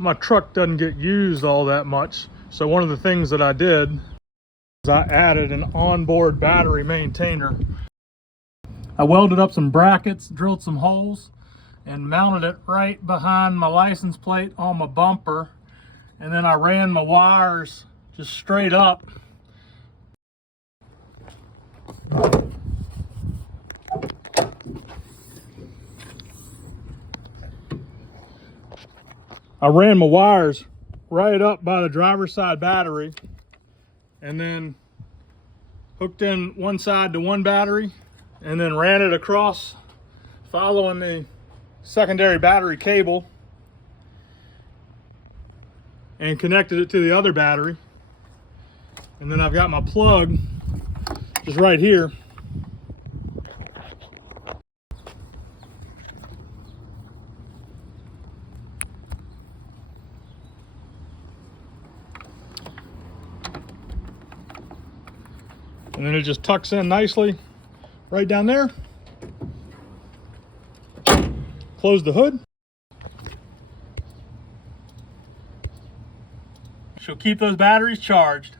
my truck doesn't get used all that much. So one of the things that I did is I added an onboard battery maintainer. I welded up some brackets, drilled some holes, and mounted it right behind my license plate on my bumper. And then I ran my wires just straight up. I ran my wires right up by the driver's side battery and then hooked in one side to one battery and then ran it across following the secondary battery cable and connected it to the other battery. And then I've got my plug just right here. And then it just tucks in nicely right down there. Close the hood. She'll keep those batteries charged.